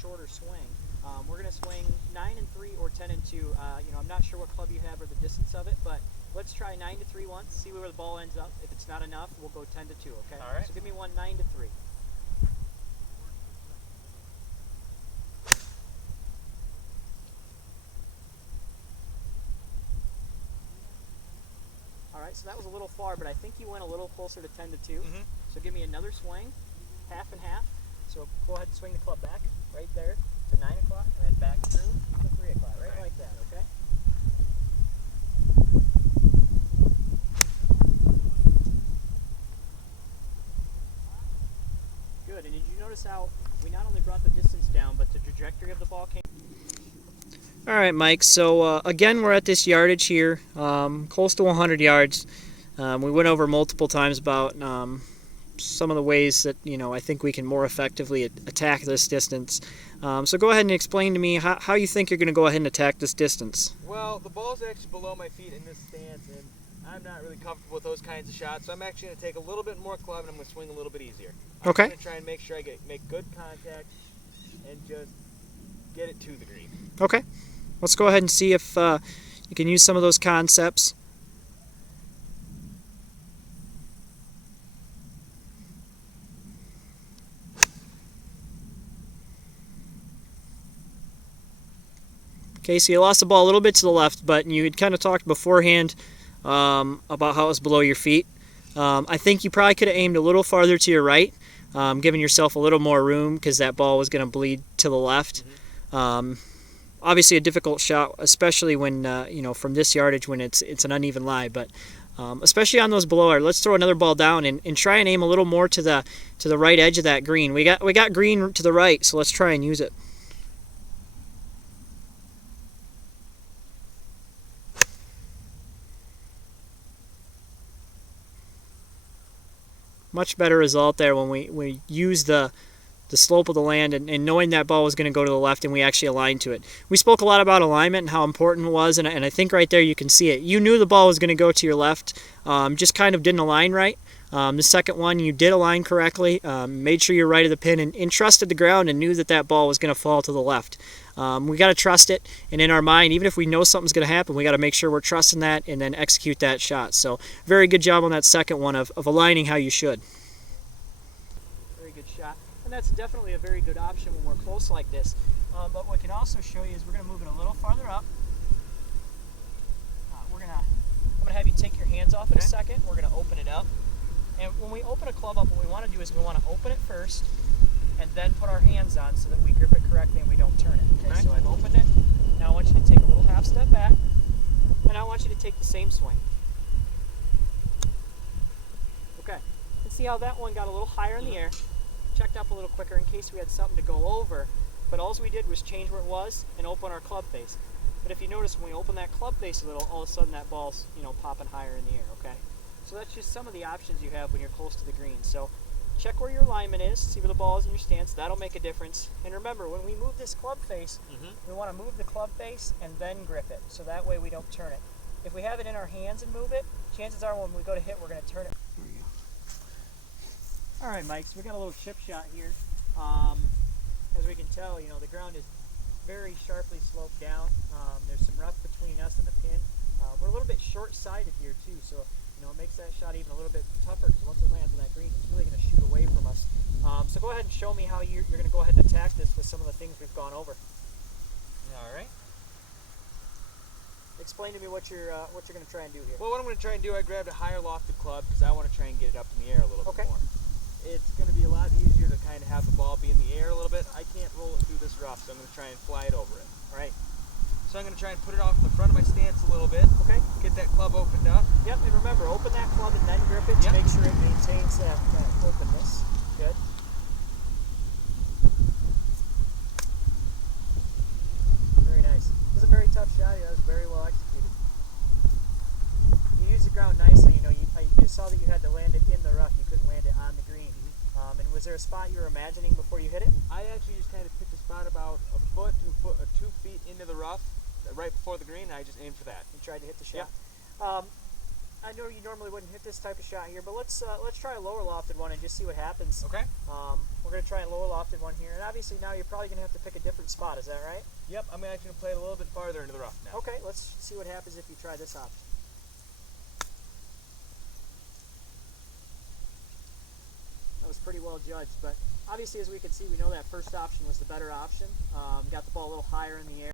shorter swing. We're going to swing 9 and 3 or 10 and 2. I'm not sure what club you have or the distance of it, but let's try 9 to 3 once, see where the ball ends up. If it's not enough, we'll go 10 to 2, okay? All right. So give me one 9 to 3. All right, so that was a little far, but I think you went a little closer to 10 to 2. So give me another swing, half and half. So go ahead and swing the club back right there to 9 o'clock and then back through to 3 o'clock, right like that, okay? Good, and did you notice how we not only brought the distance down, but the trajectory of the ball came? All right, Mike, so again, we're at this yardage here, close to 100 yards. We went over multiple times about some of the ways that, I think we can more effectively attack this distance. So go ahead and explain to me how you think you're going to go ahead and attack this distance. Well, the ball's actually below my feet in this stance, and I'm not really comfortable with those kinds of shots, so I'm actually going to take a little bit more club and I'm going to swing a little bit easier. I'm Okay. going to try and make sure I make good contact and just get it to the green. Okay. Let's go ahead and see if you can use some of those concepts. Okay, so you lost the ball a little bit to the left, but you had kind of talked beforehand about how it was below your feet. I think you probably could have aimed a little farther to your right, giving yourself a little more room because that ball was going to bleed to the left. Obviously a difficult shot, especially when, from this yardage when it's an uneven lie, but especially on those below. Let's throw another ball down and try and aim a little more to the right edge of that green. We got green to the right, so let's try and use it. Much better result there when we use the slope of the land and knowing that ball was going to go to the left and we actually aligned to it. We spoke a lot about alignment and how important it was, and I think right there you can see it. You knew the ball was going to go to your left, just kind of didn't align right. The second one, you did align correctly, made sure you're right of the pin, and trusted the ground and knew that ball was going to fall to the left. We got to trust it, and in our mind, even if we know something's going to happen, we got to make sure we're trusting that and then execute that shot. So very good job on that second one of aligning how you should. Very good shot, and that's definitely a very good option when we're close like this. But what we can also show you is we're going to move it a little farther up. I'm going to have you take your hands off in a second. We're going to open it up. And when we open a club up, what we want to do is we want to open it first and then put our hands on so that we grip it correctly and we don't turn it. Okay, so I've opened it. Now I want you to take a little half step back, and I want you to take the same swing. Okay, and see how that one got a little higher in the air, checked up a little quicker in case we had something to go over, but all we did was change where it was and open our club face. But if you notice, when we open that club face a little, all of a sudden that ball's popping higher in the air, okay? So that's just some of the options you have when you're close to the green. So check where your alignment is, see where the ball is in your stance. That'll make a difference. And remember, when we move this club face, we want to move the club face and then grip it, so that way we don't turn it. If we have it in our hands and move it, chances are when we go to hit, we're going to turn it. There we go. All right, Mike, so we got a little chip shot here. As we can tell, the ground is very sharply sloped down. There's some rough between us and the pin. We're a little bit short-sighted here too, so it makes that shot even a little bit tougher because once it lands on that green, it's really going to shoot away from us. So go ahead and show me how you're going to go ahead and attack this with some of the things we've gone over. All right. Explain to me what you're going to try and do here. Well, what I'm going to try and do, I grabbed a higher lofted club because I want to try and get it up in the air a little bit more. It's going to be a lot easier to kind of have the ball be in the air a little bit. I can't roll it through this rough, so I'm going to try and fly it over it. All right. So I'm going to try and put it off the front of my stance a little bit. Okay. Get that club opened up. Yep, and remember, open that club and then grip it to make sure it maintains that openness. Good. Very nice. This is a very tough shot. That was very well executed. You used the ground nicely. You saw that you had to land it in the rough. You couldn't land it on the green. And was there a spot you were imagining before you hit it? I actually just kind of picked a spot about a foot to 2 feet into the rough, right before the green, and I just aimed for that. You tried to hit the shot? Yep. I know you normally wouldn't hit this type of shot here, but let's try a lower lofted one and just see what happens. Okay. We're gonna try a lower lofted one here, and obviously now you're probably gonna have to pick a different spot. Is that right? Yep, I'm actually going to play it a little bit farther into the rough now. Okay, let's see what happens if you try this option. That was pretty well judged, but obviously, as we can see, we know that first option was the better option. Got the ball a little higher in the air.